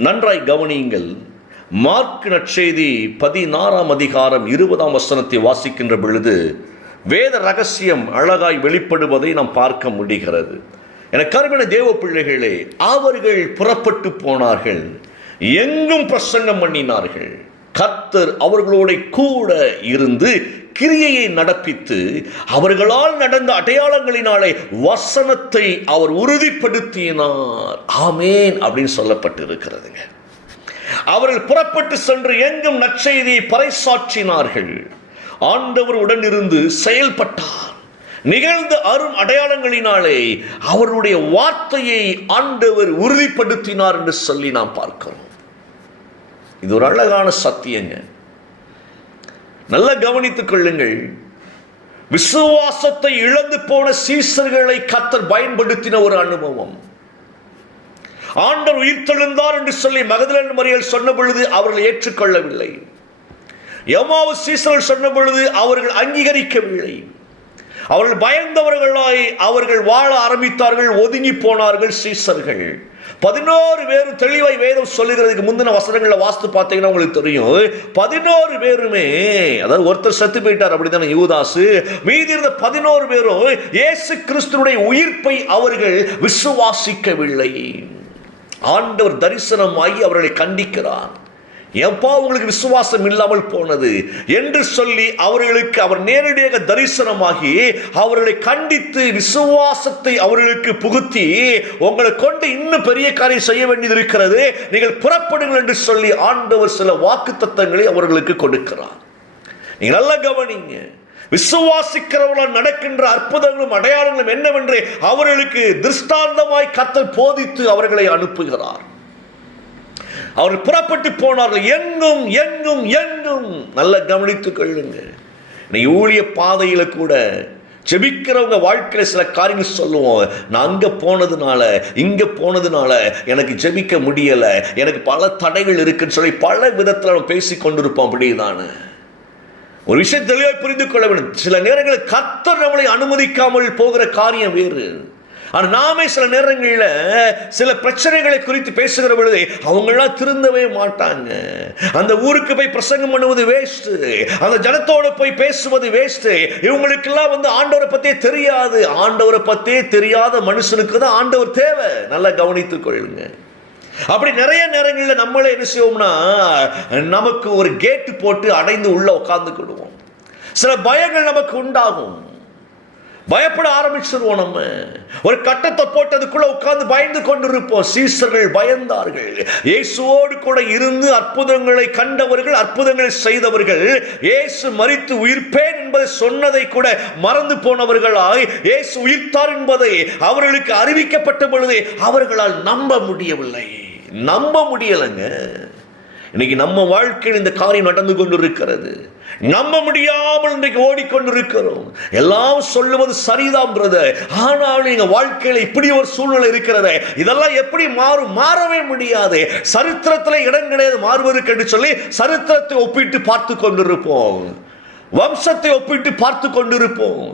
நன்றாய் கவனியுங்கள். மார்க் நற்செய்தி பதினாறாம் அதிகாரம் இருபதாம் வசனத்தை வாசிக்கின்ற பொழுது வேத ரகசியம் அழகாய் வெளிப்படுவதை நாம் பார்க்க முடிகிறது. என கருமண தேவ பிள்ளைகளே அவர்கள் புறப்பட்டு போனார்கள். எங்கும் பிரசங்கம் பண்ணினார்கள். கர்த்தர் அவர்களோட கூட இருந்து கிரியையை நடப்பித்து அவர்களால் நடந்த அடையாளங்களினாலே வசனத்தை அவர் உறுதிப்படுத்தினார். ஆமேன் அப்படின்னு சொல்லப்பட்டு இருக்கிறதுங்க அவர்கள் புறப்பட்டு சென்று எங்கும் நற்செய்தியை பறைசாற்றினார்கள். ஆண்டவர் உடனிருந்து செயல்பட்டார். நிகழ்ந்த அரும் அடையாளங்களினாலே அவருடைய வார்த்தையை ஆண்டவர் உறுதிப்படுத்தினார் என்று சொல்லி நாம் பார்க்கிறோம். இது ஒரு அழகான சத்தியங்க. நல்லா கவனித்துக் கொள்ளுங்கள். விசுவாசத்தை இழந்து போன சீசர்களை கத்தர் பயன்படுத்தின ஒரு அனுபவம். ஆண்டவர் உயிர்த்தெழுந்தார் என்று சொல்லி மகதலன் மறியல் சொன்ன பொழுது அவர்கள் ஏற்றுக்கொள்ளவில்லை. எமாவு சீசர்கள் சொன்ன பொழுது அவர்கள் அங்கீகரிக்கவில்லை. அவர்கள் பயந்தவர்களாய் அவர்கள் வாழ ஆரம்பித்தார்கள் ஒதுங்கி போனார்கள் சீசர்கள். பதினோரு பேரும் தெளிவாய் வேதம் சொல்லுகிறதுக்கு முந்தின வசனங்களை வாஸ்து பார்த்தீங்கன்னா உங்களுக்கு தெரியும். பதினோரு பேருமே அதாவது ஒருத்தர் செத்து போயிட்டார் அப்படித்தானே யூதாசு. மீதி இருந்த பதினோரு பேரும் இயேசு கிறிஸ்துனுடைய உயிர்ப்பை அவர்கள் விசுவாசிக்கவில்லை. ஆண்டவர் தரிசனமாகி அவர்களை கண்டிக்கிறார். எப்பா உங்களுக்கு விசுவாசம் இல்லாமல் போனது? என்று சொல்லி அவர்களுக்கு அவர் நேரடியாக தரிசனமாகி அவர்களை கண்டித்து விசுவாசத்தை அவர்களுக்கு புகுத்தி உங்களை கொண்டு இன்னும் பெரிய காரியம் செய்ய வேண்டியது இருக்கிறது. நீங்கள் புறப்படுங்கள் என்று சொல்லி ஆண்டவர் சில வாக்கு தத்தங்களை அவர்களுக்கு கொடுக்கிறார். நீங்கள் நல்லா கவனிங்க. விசுவாசிக்கிறவர்களால் நடக்கின்ற அற்புதங்களும் அடையாளங்களும் என்னவென்று அவர்களுக்கு திருஷ்டாந்தமாய் கத்தல் போதித்து அவர்களை அனுப்புகிறார். அவர்கள் புறப்பட்டு போனார்கள். எங்கும் எங்கும் எங்கும். நல்ல கவனித்துக் கொள்ளுங்க நீ ஊழிய பாதையில் கூட ஜெபிக்கிறவங்க வாழ்க்கையில் சில காரியங்கள் சொல்லுவோம். நான் அங்கே போனதுனால இங்கே போனதுனால எனக்கு ஜெபிக்க முடியலை. எனக்கு பல தடைகள் இருக்குன்னு சொல்லி பல விதத்தில் நம்ம பேசி கொண்டிருப்போம் அப்படிதானே ஒரு விஷயம் தெளிவாக புரிந்து கொள்ள வேண்டும். சில நேரங்களில் கத்தர் நம்மளை அனுமதிக்காமல் போகிற காரியம் வேறு. ஆனால் நாமே சில நேரங்களில் சில பிரச்சனைகளை குறித்து பேசுகிற பொழுது அவங்களாம் திருந்தவே மாட்டாங்க. அந்த ஊருக்கு போய் பிரசங்கம் பண்ணுவது வேஸ்ட்டு அந்த ஜனத்தோடு போய் பேசுவது வேஸ்ட்டு இவங்களுக்கெல்லாம் வந்து ஆண்டவரை பற்றியே தெரியாது. ஆண்டவரை பற்றியே தெரியாத மனுஷனுக்கு தான் ஆண்டவர் தேவை. நல்லா கவனித்துக் கொள்ளுங்க. அப்படி நிறைய நேரங்களில் நம்மளே என்ன செய்வோம்னா நமக்கு ஒரு கேட்டு போட்டு அடைந்து உள்ள உட்கார்ந்துக்கிடுவோம் சில பயங்கள் நமக்கு உண்டாகும். பயப்பட ஆரம்பிச்சிருவோம் நம்ம. ஒரு கட்டத்தை போட்டதுக்குள்ள உட்கார்ந்து பயந்து கொண்டிருப்போம். சீசர்கள் பயந்தார்கள். இயேசுவோடு கூட இருந்து அற்புதங்களை கண்டவர்கள் அற்புதங்களை செய்தவர்கள் இயேசு மறித்து உயிர்ப்பேன் என்பதை சொன்னதை கூட மறந்து போனவர்களாய் இயேசு உயிர்த்தார் என்பதை அவர்களுக்கு அறிவிக்கப்பட்ட பொழுது அவர்களால் நம்ப முடியவில்லை. நம்ப முடியலைங்க. இன்னைக்கு நம்ம வாழ்க்கையில் இந்த காரியம் நடந்து கொண்டிருக்கிறது. நம்ப முடியாமல் இன்றைக்கு ஓடிக்கொண்டிருக்கிறோம். எல்லாம் சொல்லுவது சரிதான் பிரதர் ஆனால் எங்க வாழ்க்கையில இப்படி ஒரு சூழ்நிலை இருக்கிறது. இதெல்லாம் எப்படி மாறும் மாறவே முடியாது. சரித்திரத்தில் இடம் கிடையாது மாறுவதற்கு என்று சொல்லி சரித்திரத்தை ஒப்பிட்டு பார்த்து கொண்டிருப்போம். வம்சத்தை ஒப்பிட்டு பார்த்து கொண்டிருப்போம்.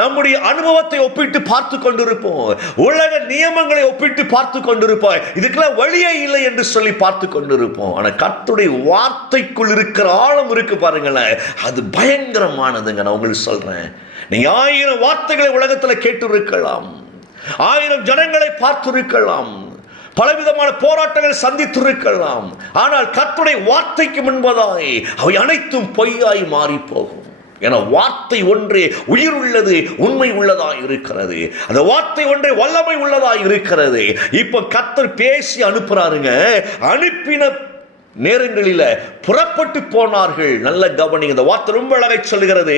நம்முடைய அனுபவத்தை ஒப்பிட்டு பார்த்து கொண்டிருப்போம். உலக நியமங்களை ஒப்பிட்டு பார்த்து கொண்டிருப்போம் இதுக்கெல்லாம் வழியே இல்லை என்று சொல்லி பார்த்து கொண்டிருப்போம். ஆனால் கர்த்தருடைய வார்த்தைக்குள் இருக்கிற ஆழம் இருக்கு பாருங்களேன். அது பயங்கரமானதுங்க. நான் உங்களுக்கு சொல்றேன். நீங்க ஆயிரம் வார்த்தைகளை உலகத்தில் கேட்டு இருக்கலாம் ஆயிரம் ஜனங்களை பார்த்திருக்கலாம். பலவிதமான போராட்டங்களை சந்தித்திருக்கலாம். ஆனால் கர்த்தருடைய வார்த்தைக்கு முன்பதாய் அவை அனைத்தும் பொய்யாய் மாறி போகும். என வார்த்தை ஒன்றே உயிர் உள்ளது உண்மை உள்ளதாக இருக்கிறது. அந்த வார்த்தை ஒன்றே வல்லமை உள்ளதாக இருக்கிறது. இப்போ கத்தர் பேசி அனுப்புறாருங்க. அனுப்பின நேரங்களில் புறப்பட்டு போனார்கள். நல்ல கவனி இந்த வார்த்தை ரொம்ப அழகை சொல்லுகிறது.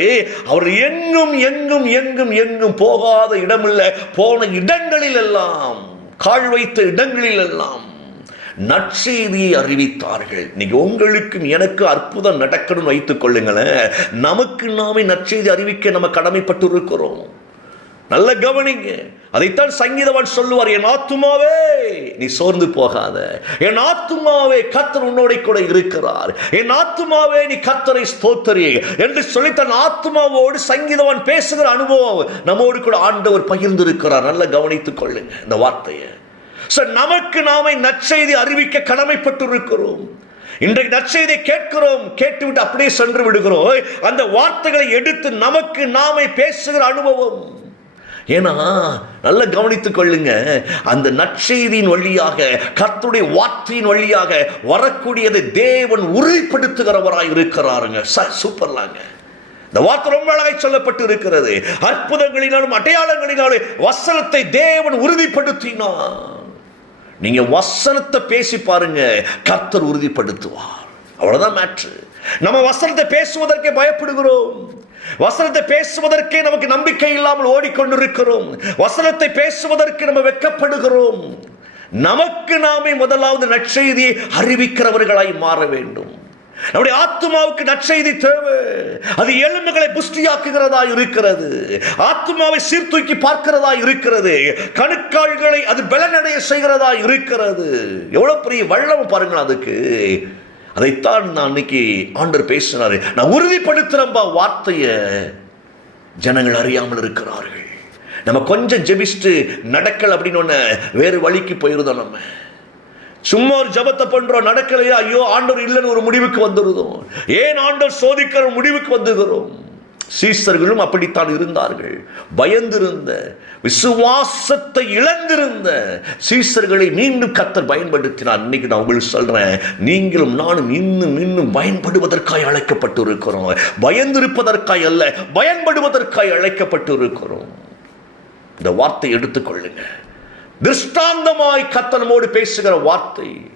அவர் எங்கும் எங்கும் எங்கும் எங்கும் போகாத இடமில்லை. போன இடங்களில் எல்லாம் கால் வைத்த இடங்களில் எல்லாம் நற்செய்தியை அறிவித்தார்கள். இன்னைக்கு உங்களுக்கும் எனக்கு அற்புதம் நடக்கணும்னு வைத்துக் கொள்ளுங்களேன். நமக்கு நாமே நற்செய்தி அறிவிக்க நம்ம கடமைப்பட்டு இருக்கிறோம் நல்ல கவனிங்க. அதைத்தான் சங்கீதவன் சொல்லுவார் என் ஆத்துமாவே நீ சோர்ந்து போகாத. என் ஆத்துமாவே கத்தர் உன்னோட கூட இருக்கிறார். என் ஆத்துமாவே நீ கத்தரை ஸ்தோத்தரி என்று சொல்லி தன் ஆத்துமாவோடு சங்கீதவன் பேசுகிற அனுபவம் நம்மோடு கூட ஆண்டவர் பகிர்ந்து இருக்கிறார் நல்ல கவனித்துக் கொள்ளுங்க இந்த வார்த்தையை. So, நமக்கு நாமே நற்செய்தி அறிவிக்க கடமைப்பட்டிருக்கிறோம். இன்றைக்கு நற்செய்தியை கேட்கிறோம் கேட்டுவிட்டு அப்படியே சென்று விடுகிறோம். அந்த வார்த்தைகளை எடுத்து நமக்கு நாமே பேசுகிற அனுபவம். ஏன்னா நல்லா கவனித்துக் கொள்ளுங்க. அந்த நற்செய்தியின் வழியாக கத்துடைய வார்த்தையின் வழியாக வரக்கூடியதை தேவன் உறுதிப்படுத்துகிறவராய் இருக்கிறாருங்க. ச- சூப்பர்லாங்க. இந்த வார்த்தை ரொம்ப அழகாய் சொல்லப்பட்டு இருக்கிறது அற்புதங்களினாலும் அடையாளங்களினாலும் வசனத்தை தேவன் உறுதிப்படுத்தினான் நீங்க வசனத்தை பேசி பாருங்க கர்த்தர் உறுதிப்படுத்துவார். அவ்வளவுதான் மேட்ரு நம்ம வசனத்தை பேசுவதற்கே பயப்படுகிறோம். வசனத்தை பேசுவதற்கே நமக்கு நம்பிக்கை இல்லாமல் ஓடிக்கொண்டிருக்கிறோம். வசனத்தை பேசுவதற்கு நம்ம வெட்கப்படுகிறோம் நமக்கு நாமே முதலாவது நற்செய்தியை அறிவிக்கிறவர்களாய் மாற வேண்டும். நம்முடைய ஆத்மாவுக்கு நற்செய்தி தேவை. அது எலும்புகளை புஷ்டியாக்குகிறதா இருக்கிறது. ஆத்மாவை சீர்தூக்கி பார்க்கிறதா இருக்கிறது. கணுக்கால்களை அது பலனடைய செய்கிறதா இருக்கிறது. எவ்வளவு பெரிய வல்லம் பாருங்கள் அதுக்கு. அதைத்தான் நான் அன்னைக்கு ஆண்டர் பேசினார். நான் உறுதிப்படுத்துகிறேன்பா வார்த்தையை. ஜனங்கள் அறியாமல் இருக்கிறார்கள். நம்ம கொஞ்சம் ஜெபிச்சுட்டு நடக்கல் அப்படின்னு ஒன்று வேறு வழிக்கு போயிருந்தோம் நம்ம. சும்மா ஒரு ஜபத்தை பண்றோம் நடக்கலையா? ஐயோ ஆண்டவர் இல்லைன்னு ஒரு முடிவுக்கு வந்துருதோம் ஏன் ஆண்டவர் சோதிக்கிற முடிவுக்கு வந்துகிறோம் சீசர்களும் அப்படித்தான் இருந்தார்கள். பயந்திருந்த விசுவாசத்தை இழந்திருந்த சீசர்களை மீண்டும் கத்தர் பயன்படுத்தினார். இன்னைக்கு நான் உங்களுக்கு சொல்றேன் நீங்களும் நானும் இன்னும் இன்னும் பயன்படுவதற்காய் அழைக்கப்பட்டு இருக்கிறோம் பயந்திருப்பதற்காய் அல்ல பயன்படுவதற்காய் அழைக்கப்பட்டு இருக்கிறோம் இந்த வார்த்தை எடுத்துக்கொள்ளுங்க. திருஷ்டாந்தமாய் கத்தனமோடு பேசுகிற வார்த்தை.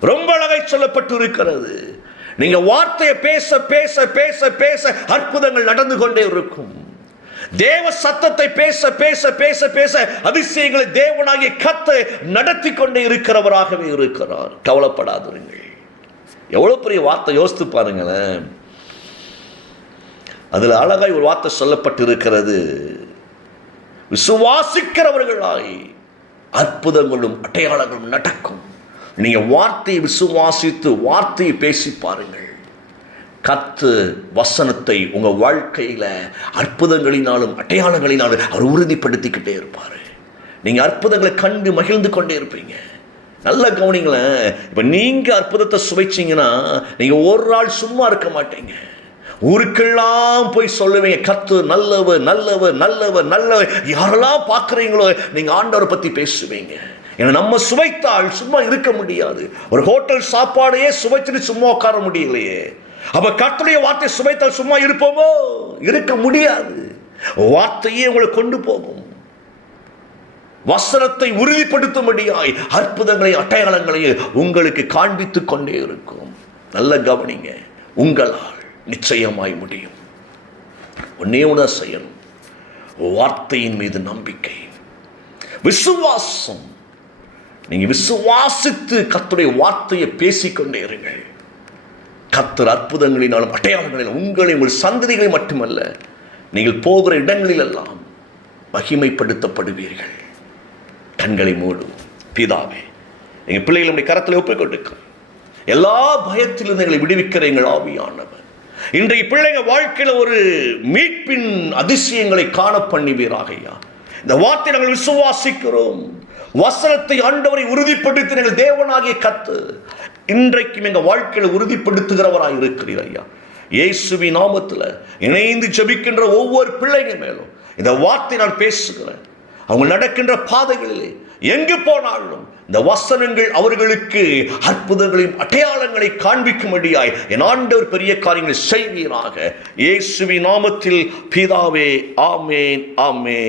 ரொம்ப அழகை சொல்லப்பட்டு இருக்கிறது நீங்க வார்த்தையை பேச பேச பேச பேச அற்புதங்கள் நடந்து கொண்டே இருக்கும். தேவ சத்தத்தை பேச பேச பேச பேச அதிசயங்களை தேவனாகிய கத்த நடத்தி கொண்டே இருக்கிறவராகவே இருக்கிறார். கவலைப்படாதிருங்கள். எவ்வளவு பெரிய வார்த்தை யோசித்து பாருங்களேன். அதில் அழகாய் ஒரு வார்த்தை சொல்லப்பட்டு இருக்கிறது விசுவாசிக்கிறவர்களாய் அற்புதங்களும் அடையாளங்களும் நடக்கும். நீங்கள் வார்த்தையை விசுவாசித்து வார்த்தையை பேசி பாருங்கள். கத்து வசனத்தை உங்கள் வாழ்க்கையில் அற்புதங்களினாலும் அடையாளங்களினாலும் அவர் உறுதிப்படுத்திக்கிட்டே இருப்பார். நீங்கள் அற்புதங்களை கண்டு மகிழ்ந்து கொண்டே இருப்பீங்க. நல்ல கவனிங்களேன். இப்போ நீங்கள் அற்புதத்தை சுவைச்சிங்கன்னா நீங்கள் ஒரு நாள் சும்மா இருக்க மாட்டீங்க. ஊருக்கெல்லாம் போய் சொல்லுவீங்க கத்து நல்லவர் நல்லவர் நல்லவர் நல்லவர் யாரெல்லாம் பார்க்குறீங்களோ நீங்கள் ஆண்டவரை பற்றி பேசுவீங்க. ஏன்னா நம்ம சுவைத்தால் சும்மா இருக்க முடியாது. ஒரு ஹோட்டல் சாப்பாடையே சுவைச்சுட்டு சும்மா உட்கார முடியலையே. அப்போ கத்துடைய வார்த்தை சுவைத்தால் சும்மா இருப்போமோ? இருக்க முடியாது. வார்த்தையே உங்களை கொண்டு போகும். வசனத்தை உறுதிப்படுத்தும்படியாய் அற்புதங்களை அடையாளங்களை உங்களுக்கு காண்பித்து கொண்டே இருக்கும். நல்ல கவனிங்க. உங்களால். நிச்சயமாய் முடியும். ஒன்னே ஒன்று செய்யணும். வார்த்தையின் மீது நம்பிக்கை. விசுவாசம். நீங்க விசுவாசித்து கத்துடைய வார்த்தையை பேசிக்கொண்டே இருங்கள். கத்தர் அற்புதங்களினாலும் அடையாளங்களிலும் உங்களை உங்கள் சந்ததிகளை மட்டுமல்ல நீங்கள் போகிற இடங்களிலெல்லாம் மகிமைப்படுத்தப்படுவீர்கள். கண்களை மூடும் பிதாவே எங்கள் பிள்ளைகளுடைய கரத்தில் ஒப்புக் எல்லா பயத்திலிருந்து எங்களை விடுவிக்கிற எங்கள் ஆவியானவர். இன்றைய பிள்ளைங்க வாழ்க்கையில ஒரு மீட்பின் அதிசயங்களை காண பண்ணுவீராக ஐயா. இந்த வார்த்தை நாங்கள் விசுவாசிக்கிறோம். வசனத்தை ஆண்டவரை உறுதிப்படுத்தி நீங்கள் தேவனாகிய கத்து இன்றைக்கும் எங்கள் வாழ்க்கையில உறுதிப்படுத்துகிறவராக இருக்கிறீர் ஐயா. இயேசுவி நாமத்துல இணைந்து ஜபிக்கின்ற ஒவ்வொரு பிள்ளைங்க மேலும் இந்த வார்த்தை நான் பேசுகிறேன். அவங்க நடக்கின்ற பாதைகளிலே எங்கு போனாலும் இந்த வசனங்கள் அவர்களுக்கு அற்புதங்களையும் அடையாளங்களை காண்பிக்கும்படியாய் என் ஆண்டவர் பெரிய காரியங்களை செய்வீராக. இயேசுவி நாமத்தில் பிதாவே ஆமேன் ஆமேன்.